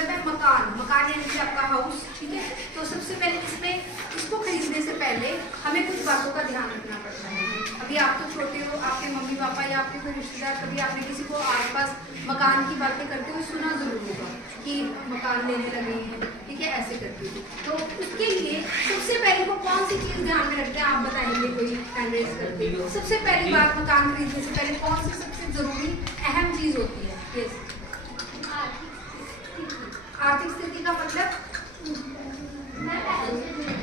मतलब है मकान, मकान यानी कि आपका हाउस, ठीक है। तो सबसे पहले इसमें इसको खरीदने से पहले हमें कुछ बातों का ध्यान रखना पड़ता है। अभी आप तो छोटे हो, आपके मम्मी पापा या आपके कोई रिश्तेदार, कभी आपने किसी को आसपास मकान की बातें करते हुए सुना जरूर होगा कि मकान लेने लगे हैं, ठीक है, ऐसे करके। तो उसके लिए सबसे पहले वो कौन सी चीज़ ध्यान में रखते हैं, आप बताएंगे कोई हैंड रेज करके। सबसे पहली बात मकान खरीदने से पहले कौन सी सबसे जरूरी अहम चीज़ होती है? यस, आर्थिक स्थिति का मतलब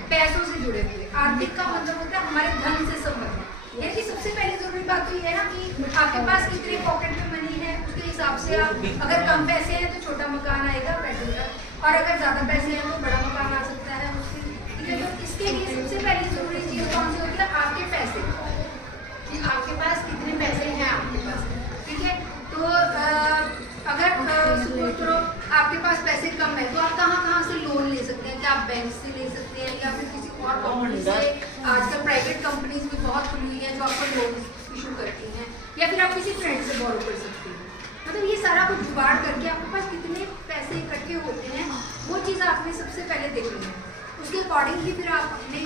पैसों से जुड़े हुए। आर्थिक का मतलब होता है हमारे धन से संबंधित। यानी सबसे पहले जरूरी बात तो ये है ना कि आपके पास कितने पॉकेट में मनी है, उसके हिसाब से आप, अगर कम पैसे हैं तो छोटा मकान आएगा पेट्रोल का, और अगर ज्यादा पैसे हैं तो बड़ा मकान आ सकता है उसके, ठीक है। तो इसके लिए सबसे पहले जरूरी चीज कौन सी होती है? आपके पैसे, कि आपके पास कितने पैसे हैं आपके पास, ठीक है। तो अगर सपोज करो आपके पास पैसे कम है तो आप कहाँ से लोन ले सकते हैं? क्या आप बैंक से ले सकते हैं या फिर किसी और कंपनी से? आजकल प्राइवेट कंपनीज भी बहुत खुली हुई है जो आपको लोन इशू करती हैं, या फिर आप किसी फ्रेंड से बोरो कर सकते हैं। मतलब ये सारा कुछ जुगाड़ करके आपके पास कितने पैसे इकट्ठे होते हैं वो चीज़ आपने सबसे पहले देखनी है। उसके अकॉर्डिंगली फिर आप अपनी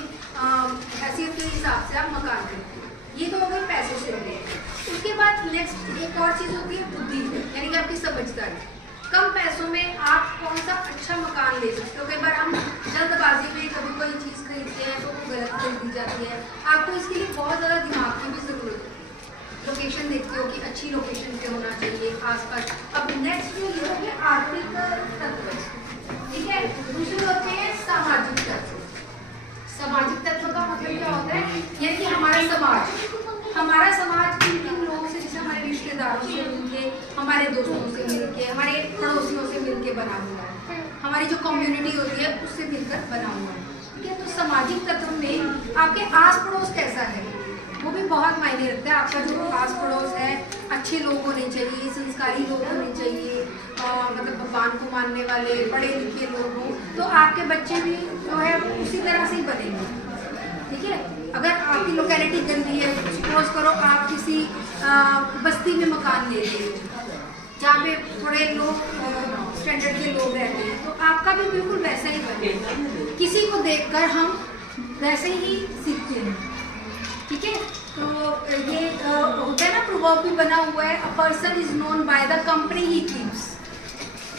हैसियत के हिसाब से आप मकान खरीदते हैं। ये तो हो गई पैसों से रिलेटेड। उसके बाद नेक्स्ट एक और चीज़ होती है बुद्धि, यानी कि आपकी समझदारी। कम पैसों में आप कौन सा अच्छा मकान ले सकते हो। कई बार हम जल्दबाजी में कभी कोई चीज़ खरीदते हैं तो वो गलत खरीदी जाती है। आपको इसके लिए बहुत ज़्यादा दिमाग की भी ज़रूरत है। लोकेशन देखते हो कि अच्छी लोकेशन पे होना चाहिए आसपास। अब नेक्स्ट जो ये हो गया आर्थिक तत्व, ठीक है। दूसरे होते हैं सामाजिक तत्व। सामाजिक तत्व का मतलब क्या होता है? यानी हमारा समाज किन किन लोगों से, जैसे हमारे रिश्तेदारों से मिलके, हमारे दोस्तों से मिलके, हमारे पड़ोसियों से मिलके बना हुआ है। हमारी जो कम्युनिटी होती है उससे मिलकर बना हुआ है, ठीक है। तो सामाजिक तत्व में आपके आस पड़ोस कैसा है वो भी बहुत मायने रखता है। आपका जो आस पड़ोस है अच्छे लोग होने चाहिए, संस्कारी लोग होने चाहिए, मतलब भगवान को मानने वाले पढ़े लिखे लोग हों, तो आपके बच्चे भी जो है उसी तरह से ही बनेंगे, ठीक है। अगर आपकी लोकेलिटी गंदी है, सपोज करो आप किसी बस्ती में मकान ले रहे हो जहाँ पे थोड़े लोग स्टैंडर्ड के लोग रहते हैं, तो आपका भी बिल्कुल वैसा ही बनेगा। किसी को देखकर हम वैसे ही सीखते हैं, ठीक है। तो ये होता है ना, प्रोवर्ब भी बना हुआ है, a person is known by the company he keeps.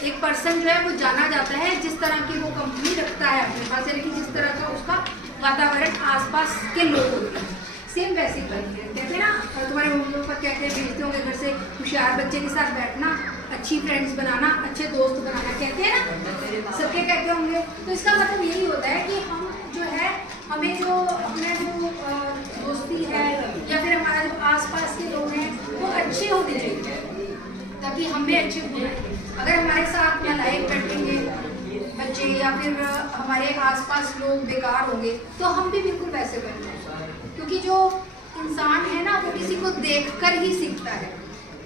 एक पर्सन जो है वो जाना जाता है जिस तरह की वो कंपनी रखता है अपने पास, यानी कि जिस तरह का उसका वातावरण आसपास के लोग होते हैं। सेम वैसे ही कहते हैं ना, तुम्हारे मम्मी पापा क्या क्या भेजते होंगे घर से, होशियार बच्चे के साथ बैठना, अच्छी फ्रेंड्स बनाना, अच्छे दोस्त बनाना, कहते हैं ना, सबके कहते होंगे। तो इसका मतलब यही होता है कि हम जो है, हमें जो अपने जो दोस्ती है या फिर हमारा जो आसपास के लोग हैं वो अच्छे होने चाहिए ताकि हमें अच्छे होना है। अगर हमारे साथ नालायक बैठेंगे बच्चे या फिर हमारे आसपास लोग बेकार होंगे तो हम भी बिल्कुल वैसे बनेंगे, क्योंकि जो इंसान है ना वो किसी को देखकर ही सीखता है,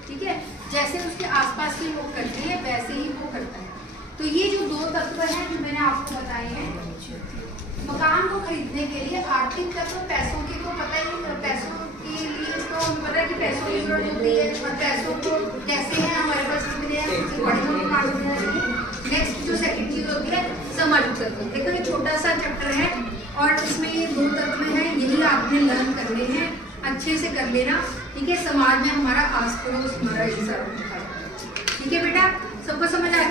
ठीक है। जैसे उसके आसपास के लोग करते हैं वैसे ही वो करता है। तो ये जो दो तत्व हैं जो मैंने आपको बताए हैं मकान को खरीदने के लिए, आर्थिक तत्व पैसों की तो पता ही, पैसों के लिए तो हमें पता है कि पैसों की जरूरत होती है, और पैसों को कैसे हैं हमारे पास कितने हैं। नेक्स्ट जो सेकंड चीज होती है सामाजिक तत्व। देखो ये छोटा सा चैप्टर है और इसमें ये दो तत्व हैं, यही आपने लर्न करने हैं, अच्छे से कर लेना, ठीक है। समाज में हमारा आस पड़ोस हमारा ये सारा, ठीक है बेटा, सबको समझ आ